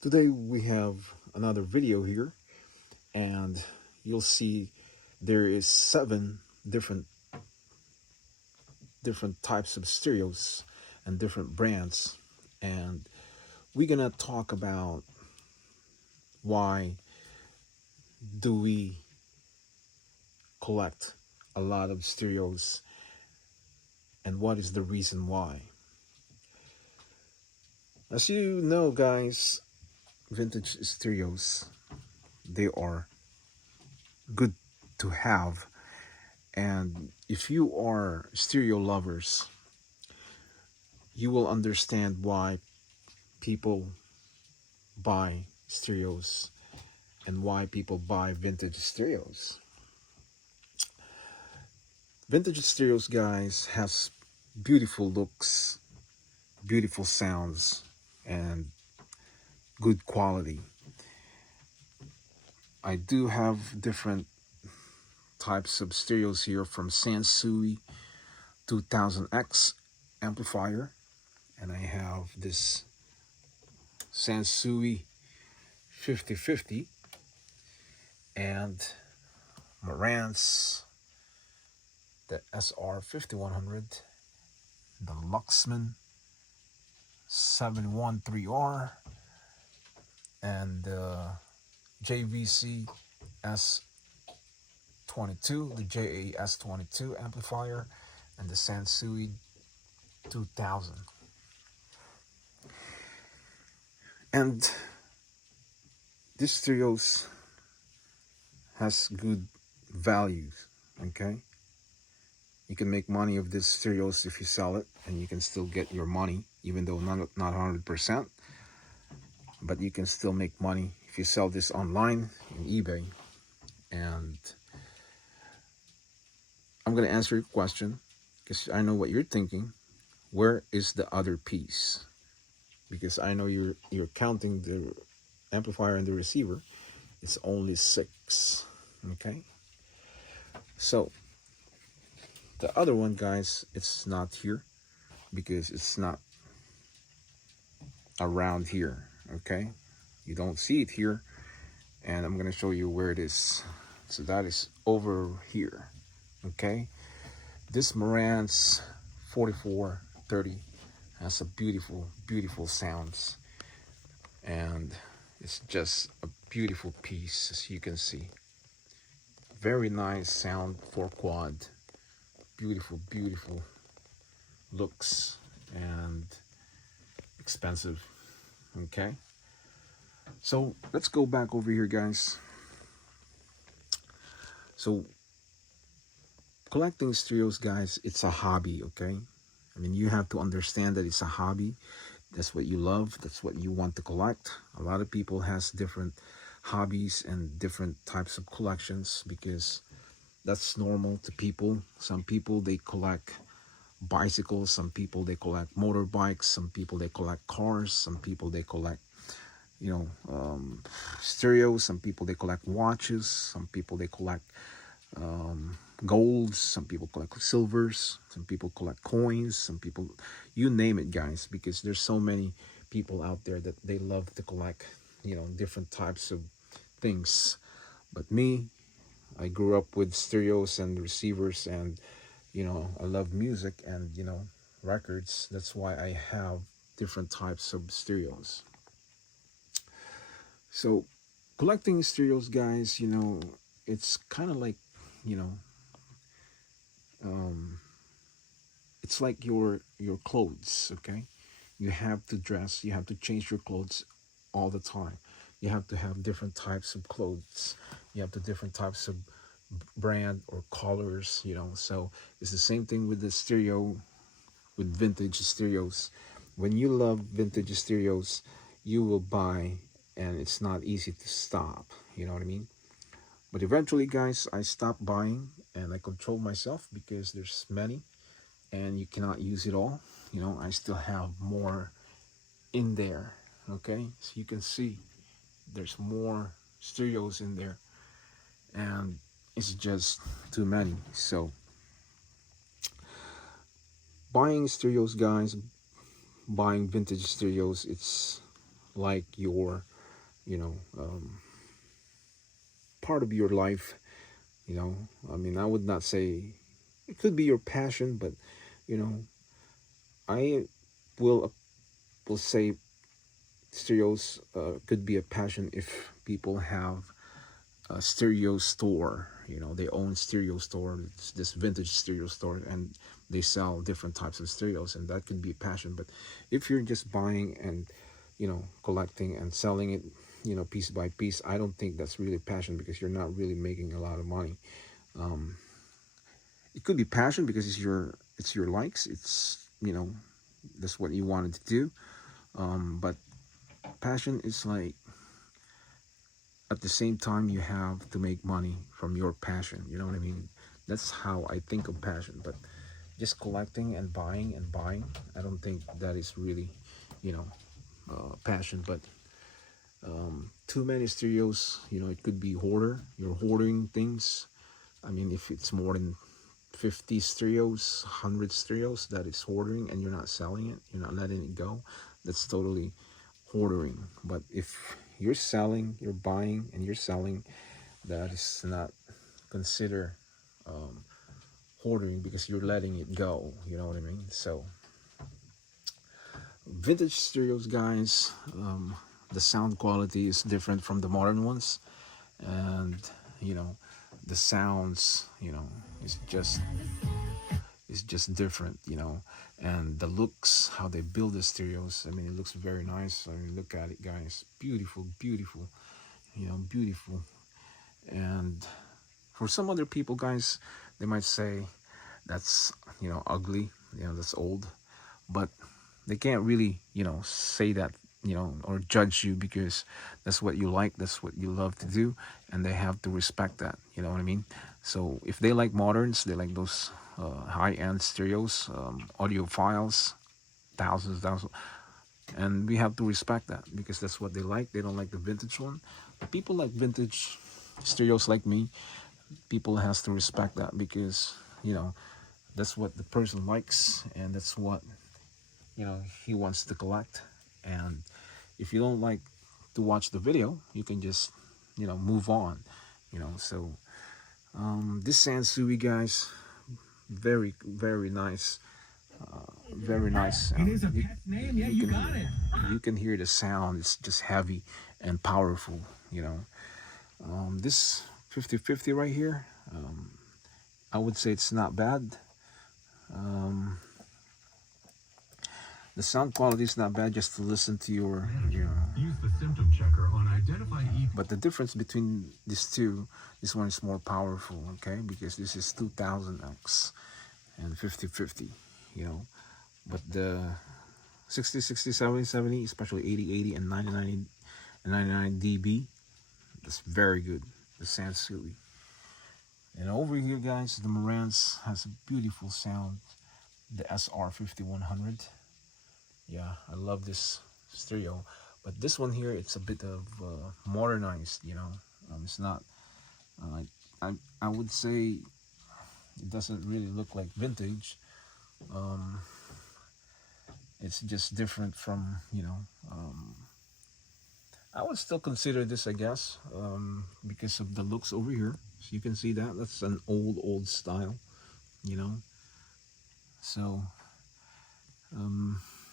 Today we have another video here, and you'll see there is seven different types of stereos and different brands, and we're gonna talk about why do we collect a lot of stereos and what is the reason why. As you know, guys, vintage stereos, they are good to have. And if you are stereo lovers, you will understand why people buy stereos and why people buy vintage stereos. Vintage stereos, guys, has beautiful looks, beautiful sounds, and good quality. I do have different types of stereos here, from Sansui 2000X amplifier, and I have this Sansui 5050 and Marantz, the SR 5100, the Luxman 713R, and the JVC S22, the JAS22 amplifier, and the Sansui 2000. And this stereos has good values, okay? You can make money of this stereos if you sell it, and you can still get your money, even though not 100%, but you can still make money if you sell this online in eBay. And I'm going to answer your question because I know what you're thinking. Where is the other piece? Because I know you're counting the amplifier and the receiver. It's only 6, okay? So the other one, guys, it's not here because it's not around here, okay? You don't see it here, and I'm gonna show you where it is. So that is over here, okay? This Marantz 4430 has a beautiful sounds, and it's just a beautiful piece, as you can see. Very nice sound for quad. Beautiful looks, and expensive, okay? So let's go back over here, guys. So collecting stereos, guys, it's a hobby, okay? I mean, you have to understand that it's a hobby. That's what you love, that's what you want to collect. A lot of people has different hobbies and different types of collections because that's normal to people. Some people, they collect bicycles, some people they collect motorbikes, some people they collect cars, some people they collect stereos, some people they collect watches, some people they collect golds, some people collect silvers, some people collect coins, some people, you name it, guys, because there's so many people out there that they love to collect different types of things. But me, I grew up with stereos and receivers, and I love music and records. That's why I have different types of stereos. So collecting stereos, guys, it's kind of like, you know, um, it's like your clothes, okay? You have to dress, you have to change your clothes all the time. You have to have different types of clothes. You have the different types of brand or colors, So it's the same thing with the stereo, with vintage stereos. When you love vintage stereos, you will buy, and it's not easy to stop. You know what I mean? But eventually, guys, I stopped buying and I control myself because there's many and you cannot use it all. I still have more in there. Okay, so you can see there's more stereos in there, and it's just too many. So buying stereos, guys, buying vintage stereos, it's like your, part of your life. I mean, I would not say it could be your passion, but you know, I will will say stereos could be a passion if people have a stereo store. They own stereo store. It's this vintage stereo store, and they sell different types of stereos, and that could be a passion. But if you're just buying and collecting and selling it, piece by piece, I don't think that's really passion, because you're not really making a lot of money. Um, it could be passion because it's your likes. It's that's what you wanted to do. But passion is like, at the same time, you have to make money from your passion. You know what I mean? That's how I think of passion. But just collecting and buying, I don't think that is really, you know, passion. But too many stereos, it could be hoarder. You're hoarding things. I mean, if it's more than 50 stereos, 100 stereos, that is hoarding, and you're not selling it, you're not letting it go. That's totally hoarding. But if you're selling, you're buying, and you're selling, that is not consider hoarding, because you're letting it go. You know what I mean? So vintage stereos, guys, the sound quality is different from the modern ones, and you know the sounds, is just different, and the looks, how they build the stereos. I mean, it looks very nice. I mean, look at it, guys. Beautiful, beautiful, beautiful. And for some other people, guys, they might say that's ugly, that's old, but they can't really say that, or judge you, because that's what you like, that's what you love to do, and they have to respect that. You know what I mean? So if they like moderns, they like those high-end stereos, audiophiles, thousands, and we have to respect that, because that's what they like. They don't like the vintage one. But people like vintage stereos like me. People has to respect that, because that's what the person likes, and that's what he wants to collect. And if you don't like to watch the video, you can just move on. So this sansui, guys, very, very nice. Very nice. It is a pet name. Yeah, you got it. You can hear the sound. It's just heavy and powerful. This 50/50 right here, I would say it's not bad. um, the sound quality is not bad, just to listen to your, use the symptom checker on identify. But the difference between these two, this one is more powerful, okay, because this is 2000x and 50/50, but the 60, 60, 70, 70, especially 80, 80, and 99 and 99 dB, that's very good. The Sansui. And over here, guys, the Marantz has a beautiful sound. The SR 5100. Yeah, I love this stereo. But this one here, it's a bit of modernized. It's not like, I would say it doesn't really look like vintage. Um, it's just different from I would still consider this, I guess, because of the looks over here. So you can see that that's an old style, you know. So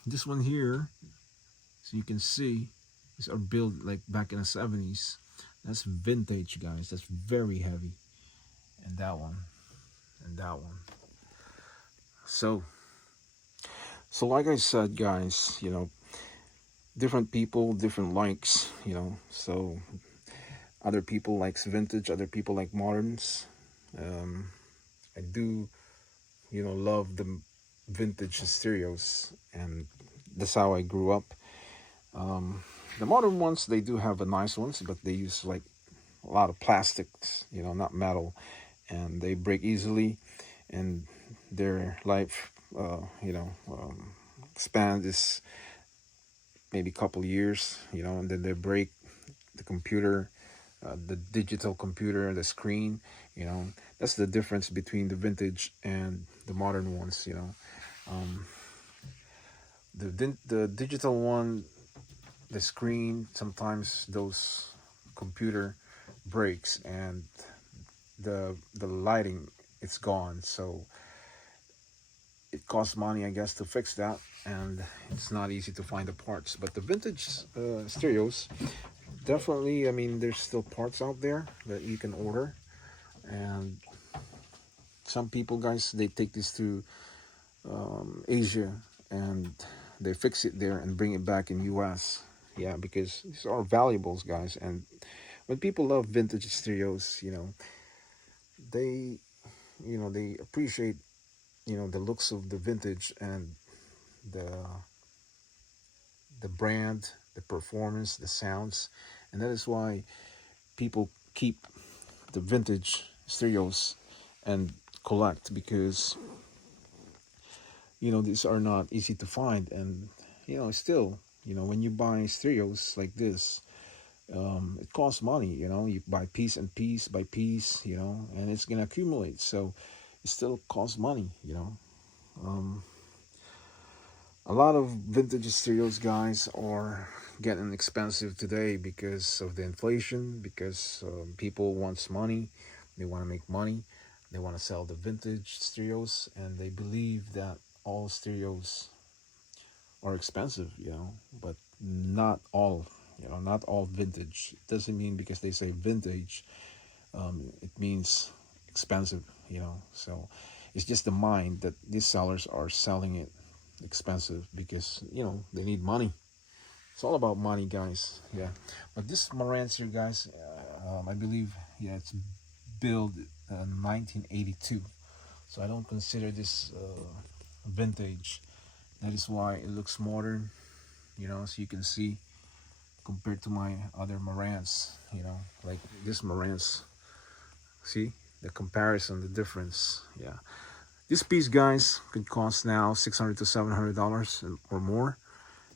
this one here, so you can see, these are built like back in the 70s. That's vintage, guys. That's very heavy. And that one, and that one. So, like I said, guys, different people, different likes, So other people likes vintage, other people like moderns. Um, I do, love the vintage stereos, and that's how I grew up. Um, the modern ones, they do have a nice ones, but they use like a lot of plastics, not metal, and they break easily, and their life, span is maybe a couple years, and then they break. The computer, the digital computer, the screen, that's the difference between the vintage and the modern ones. Um, the digital one, the screen, sometimes those computer breaks and the lighting, it's gone. So it costs money, I guess, to fix that, and it's not easy to find the parts. But the vintage stereos, definitely, I mean, there's still parts out there that you can order. And some people, guys, they take this to Asia, and they fix it there and bring it back in US. Yeah, because these are valuables, guys. And when people love vintage stereos, they they appreciate the looks of the vintage and the the brand, the performance, the sounds. And that is why people keep the vintage stereos and collect, because these are not easy to find. And still, when you buy stereos like this, it costs money. You buy piece and piece by piece, and it's gonna accumulate, so it still costs money. um, a lot of vintage stereos, guys, are getting expensive today because of the inflation, because people wants money, they want to make money, they want to sell the vintage stereos, and they believe that all stereos are expensive, but not all. Not all vintage. It doesn't mean because they say vintage, it means expensive. So it's just the mind that these sellers are selling it expensive because they need money. It's all about money, guys. Yeah, but this Marantz here, guys, I believe, yeah, it's built 1982, so I don't consider this vintage. That is why it looks modern, so you can see compared to my other Marantz, like this Marantz. See the comparison, the difference. Yeah, this piece, guys, could cost now $600 to $700 or more,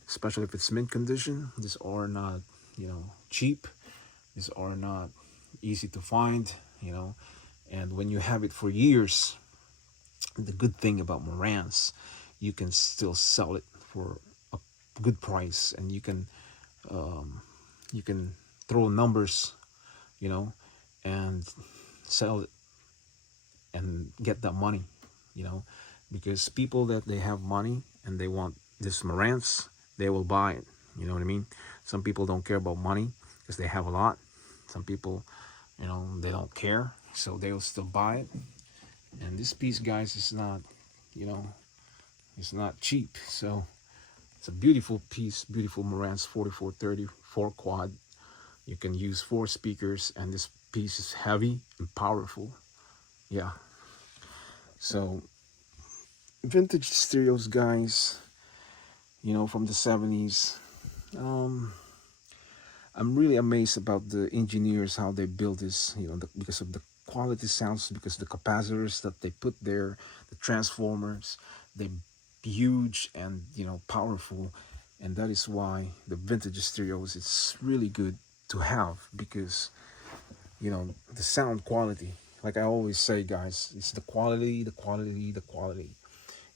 especially if it's mint condition. These are not, cheap. These are not easy to find, and when you have it for years, the good thing about Marantz, you can still sell it for a good price, and um, you can throw numbers, you know, and sell it and get that money, you know, because people that they have money and they want this Marantz, they will buy it. You know what I mean? Some people don't care about money because they have a lot. Some people, they don't care, so they will still buy it. And this piece, guys, is not, you know, it's not cheap. So it's a beautiful piece, beautiful Marantz 4430 4 quad. You can use 4 speakers, and this piece is heavy and powerful. Yeah. So vintage stereos, guys, from the 70s. Um, I'm really amazed about the engineers, how they build this, because of the quality sounds, because the capacitors that they put there, the transformers, they huge and powerful, and that is why the vintage stereos, it's really good to have, because the sound quality, like I always say, guys, it's the quality, the quality, the quality.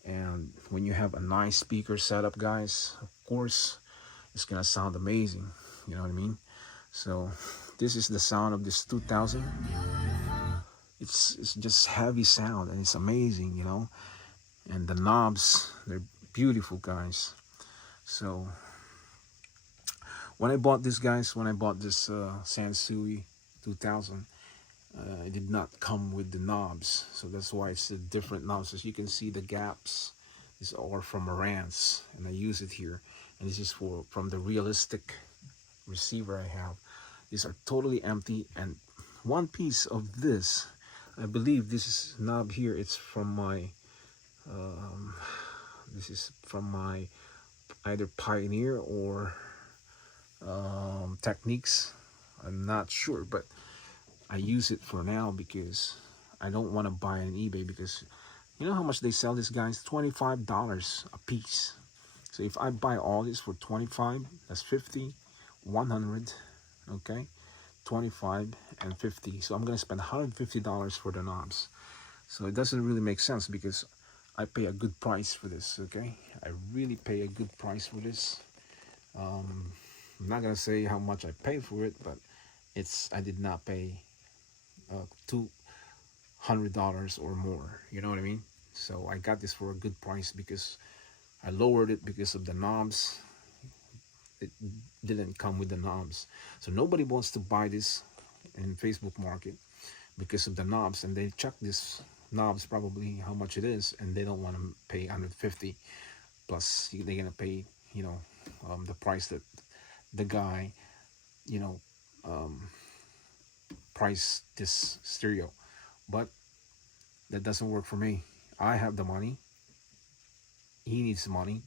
And when you have a nice speaker setup, guys, of course it's gonna sound amazing. You know what I mean? So this is the sound of this 2000. It's just heavy sound, and it's amazing, and the knobs, they're beautiful, guys. So when I bought this, guys, when I bought this Sansui 2000, it did not come with the knobs, so that's why it's a different knobs. As you can see, the gaps is all from Marantz, and I use it here. And this is from the realistic receiver I have. These are totally empty, and one piece of this, I believe this is knob here, it's from my this is from my either Pioneer or Techniques. I'm not sure, but I use it for now because I don't want to buy it on eBay, because you know how much they sell this, guys? $25 a piece. So if I buy all this for 25, that's 50, 100, okay? 25 and 50. So I'm gonna spend $150 for the knobs. So it doesn't really make sense, because I pay a good price for this, okay? I really pay a good price for this. I'm not gonna say how much I paid for it, but I did not pay $200 or more. You know what I mean? So I got this for a good price because I lowered it because of the knobs. It didn't come with the knobs, so nobody wants to buy this in Facebook Market because of the knobs, and they check this knobs probably how much it is, and they don't want to pay 150 plus. They're gonna pay, you know, the price that the guy, you know, price this stereo. But that doesn't work for me. I have the money. He needs the money.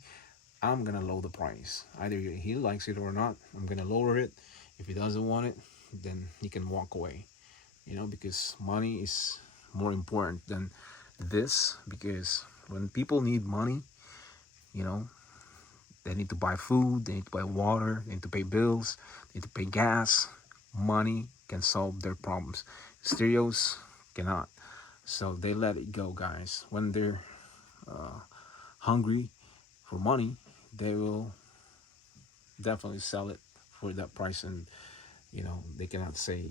I'm gonna lower the price. Either he likes it or not. I'm gonna lower it. If he doesn't want it, then he can walk away. Because money is more important than this. Because when people need money, you know, they need to buy food, they need to buy water, they need to pay bills, they need to pay gas. Money can solve their problems. Stereos cannot. So they let it go, guys. When they're hungry for money, they will definitely sell it for that price, and they cannot say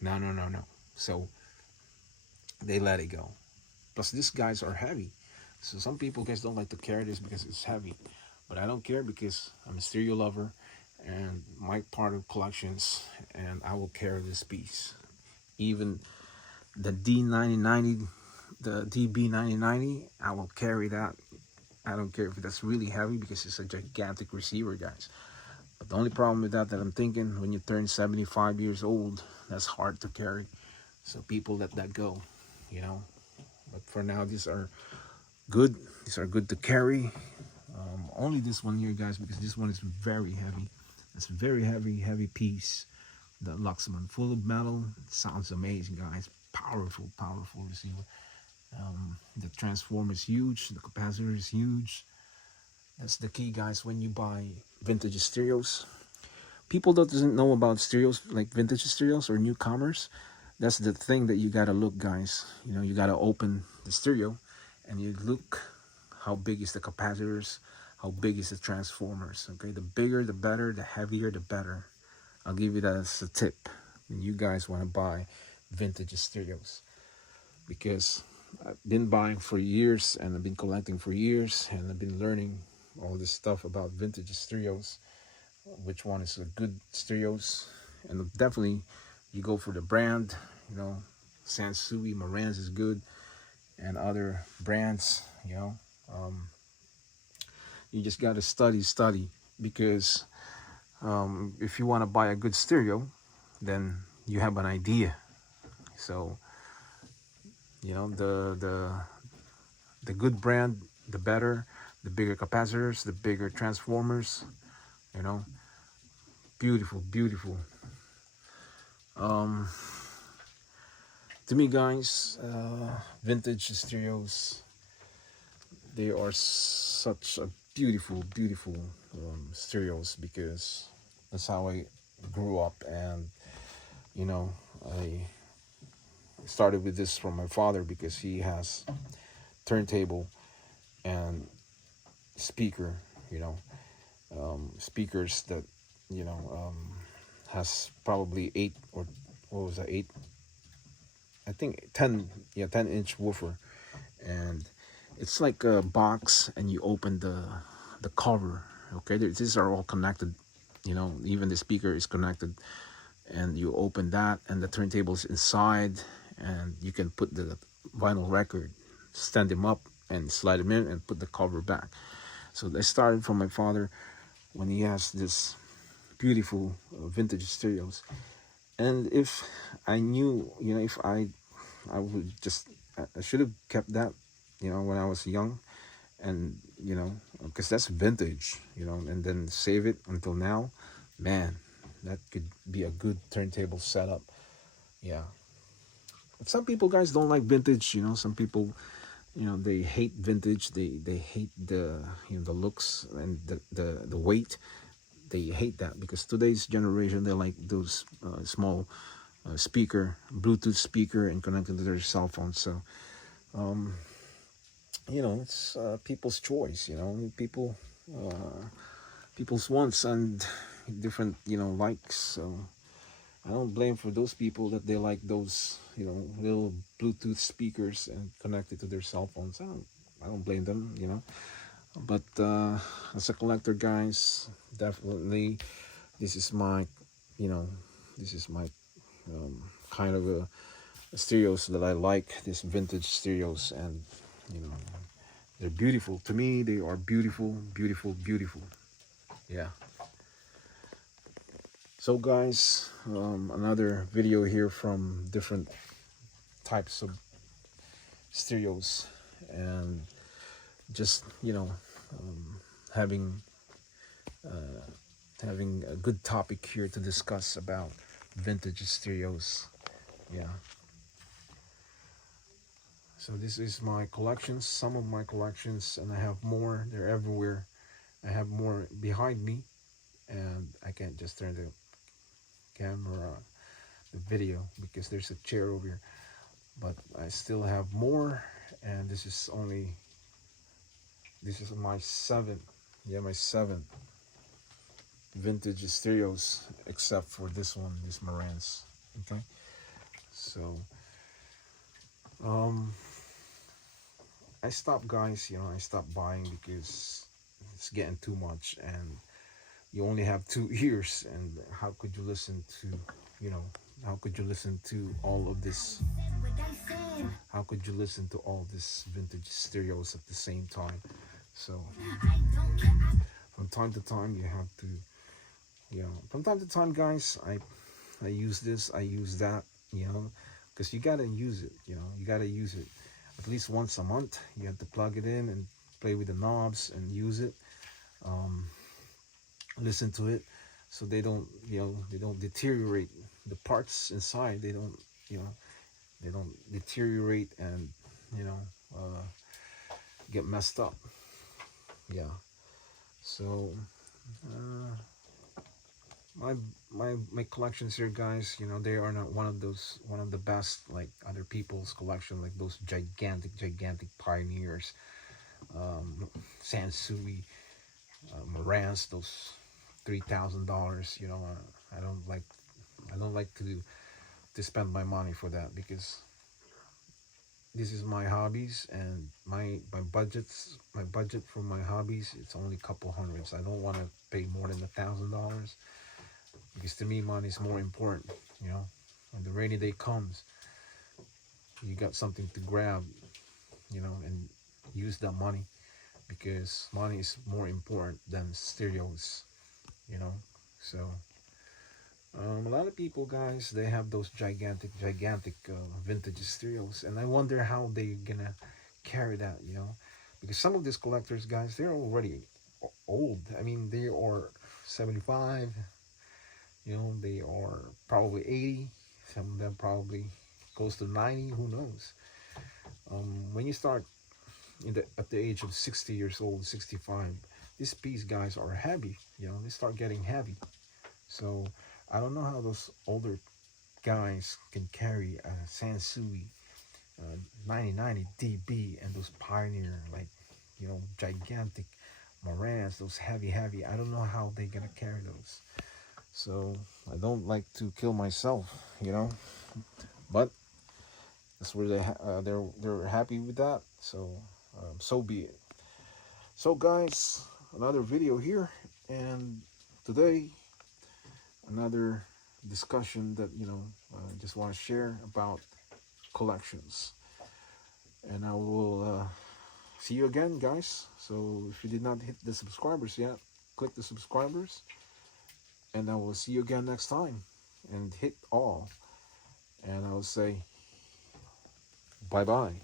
no, no, no, no. So they let it go. Plus, these guys are heavy. So some people guys don't like to carry this because it's heavy. But I don't care because I'm a stereo lover and my part of collections, and I will carry this piece. Even the D9090, the DB9090, I will carry that. I don't care if that's really heavy because it's a gigantic receiver, guys. But the only problem with that I'm thinking, when you turn 75 years old, that's hard to carry. So people let that go, you know. But for now, these are good. These are good to carry. Only this one here, guys, because this one is very heavy. It's a very heavy, heavy piece. The Luxman, full of metal. Sounds amazing, guys. Powerful, powerful receiver. The transformer is huge. The capacitor is huge. That's the key, guys, when you buy vintage stereos. People that doesn't know about stereos, like vintage stereos or newcomers, that's the thing that you gotta look, guys. You gotta open the stereo and you look how big is the capacitors, how big is the transformers. Okay, the bigger the better, the heavier the better. I'll give you that as a tip when you guys want to buy vintage stereos, because I've been buying for years and I've been collecting for years and I've been learning all this stuff about vintage stereos, which one is a good stereos. And definitely you go for the brand, you know Sansui Marantz is good, and other brands. You just got to study, because if you want to buy a good stereo, then you have an idea. So the good brand, the better, the bigger capacitors, the bigger transformers. you know Beautiful, beautiful. um to me, guys, vintage stereos, they are such a beautiful, beautiful stereos, because that's how I grew up. And you know I started with this from my father because he has turntable and speaker, speakers that you know has probably eight, or what was that, eight, I think 10, yeah, 10-inch woofer. And it's like a box, and you open the cover. Okay, these are all connected. Even the speaker is connected, and you open that, and the turntables inside, and you can put the vinyl record, stand them up and slide them in and put the cover back. So I started from my father when he has this beautiful vintage stereos. And if I knew, if I would just, I should have kept that, when I was young. And because that's vintage, and then save it until now. Man, that could be a good turntable setup. Yeah. But some people, guys, don't like vintage. Some people, they hate vintage. They hate the the looks and the weight. They hate that, because today's generation, they like those small speaker, Bluetooth speaker, and connected to their cell phone. So it's people's choice. People's wants. And different, likes. So I don't blame for those people that they like those, little Bluetooth speakers and connected to their cell phones. I don't blame them. But as a collector, guys, definitely this is my, you know, this is my kind of a stereos that I like. These vintage stereos, and you know, they're beautiful to me. They are beautiful, beautiful, beautiful. Yeah. So, guys, another video here from different types of stereos, and just having having a good topic here to discuss about vintage stereos. Yeah. So this is my collections, some of my collections, and I have more. They're everywhere. I have more behind me, and I can't just turn the camera, the video, because there's a chair over here. But I still have more, and this is my seventh, yeah, my seventh vintage stereos, except for this one, this Marantz. Okay, so um, I stopped, guys. I stopped buying because it's getting too much, and you only have 2 ears, and how could you listen to, you know, how could you listen to all of this? How could you listen to all this vintage stereos at the same time? So from time to time, you have to, from time to time, guys, I use this, I use that, because you gotta use it. You gotta use it at least once a month. You have to plug it in and play with the knobs and use it. Um, Listen to it, so they don't deteriorate the parts inside. They don't deteriorate and you know uh, get messed up. Yeah. So uh, my my collections here, guys, they are not one of the best like other people's collection, like those gigantic pioneers, Sansui, Marantz, those $3,000. I don't like to spend my money for that, because this is my hobbies, and my budget for my hobbies, it's only a couple hundreds. I don't want to pay more than $1,000, because to me money is more important. When the rainy day comes, you got something to grab, and use that money, because money is more important than stereos. you know so a lot of people, guys, they have those gigantic vintage stereos, and I wonder how they gonna carry that, because some of these collectors, guys, they're already old. I mean, they are 75. They are probably 80. Some of them probably close to 90. Who knows? When you start at the age of 60 years old, 65, these piece, guys, are heavy. They start getting heavy. So I don't know how those older guys can carry a Sansui 9090 DB, and those Pioneer, like, gigantic Marantz, those heavy. I don't know how they gonna carry those. So I don't like to kill myself, but that's where they're happy with that. So so be it. So, guys, another video here, and today another discussion that I just want to share about collections. And I will see you again, guys. So if you did not hit the subscribers yet, click the subscribers, and I will see you again next time, and hit all, and I will say bye bye.